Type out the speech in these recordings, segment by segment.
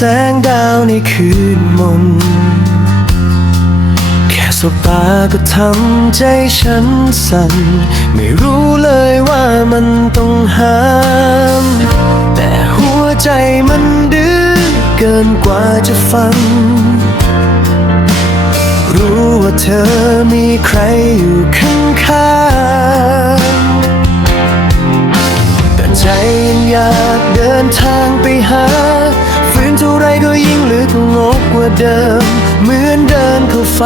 แสงดาวในคืนมน แค่สบตาก็ทำใจฉันสั่น ไม่รู้เลยว่ามันต้องห้าม แต่หัวใจมันดื้อเกินกว่าจะฟัง รู้ว่าเธอมีใครอยู่ข้างข้างๆแต่ใจยังอยากเดินทาง กงลึกกว่าเดิม เหมือนเดินเข้าไฟ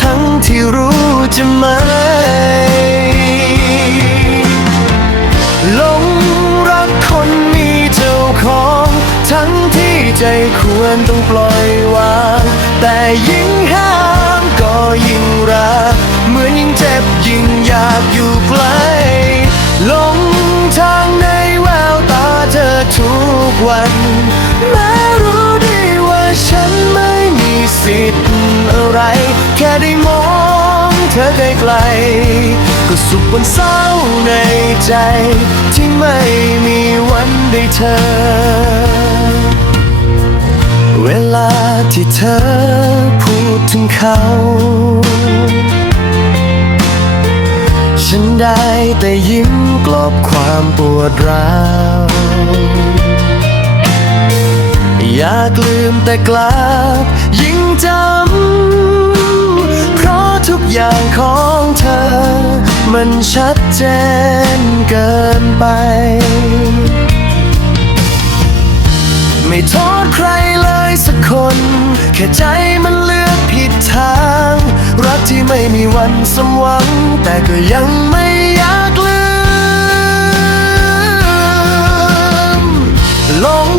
ทั้งที่รู้จะไหมหลงรักคนมีเจ้าของ ทั้งที่ใจควรต้องปล่อยวาง แต่ยิ่งห้ามก็ยิ่งรัก เหมือนยิ่งเจ็บยิ่งอยากอยู่ใกล้หลงทางในแววตาเธอทุกวันแม้ ฉันไม่มีสิทธิ์อะไร แค่ได้มองเธอไกลๆก็สุขบนเศร้าในใจ ที่ไม่มีวันได้เธอ เวลาที่เธอพูดถึงเขาฉันได้แต่ยิ้มกลบความปวดร้าว อยากลืมแต่กลับยิ่งจำ เพราะทุกอย่างของเธอ มันชัดเจนเกินไป ไม่โทษใครเลยสักคน แค่ใจมันเลือกผิดทาง รักที่ไม่มีวันสมหวัง แต่ก็ยังไม่อยากลืมหลง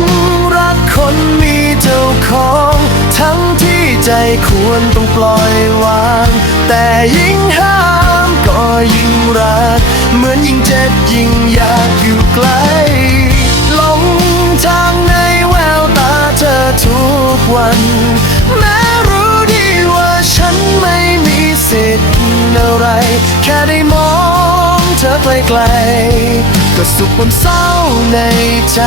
ควรต้องปล่อยวาง แต่ยิ่งห้ามก็ยิ่งรัก เหมือนยิ่งเจ็บยิ่งอยากอยู่ใกล้หลงทางในแววตาเธอทุกวัน แม้รู้ดีว่าฉันไม่มีสิทธิ์อะไร แค่ได้มองเธอไกลๆก็สุขบนเศร้าในใจ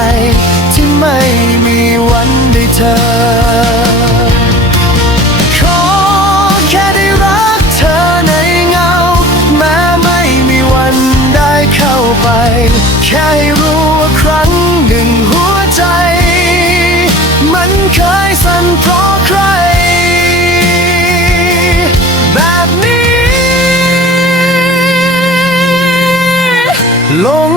หลง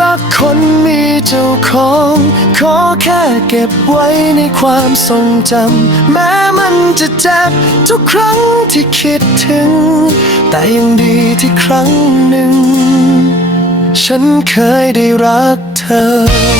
รักคนมีเจ้าของ ขอแค่เก็บไว้ในความทรงจำ แม้มันจะเจ็บทุกครั้งที่คิดถึง แต่ยังดีที่ครั้งหนึ่ง ฉันเคยได้รักเธอ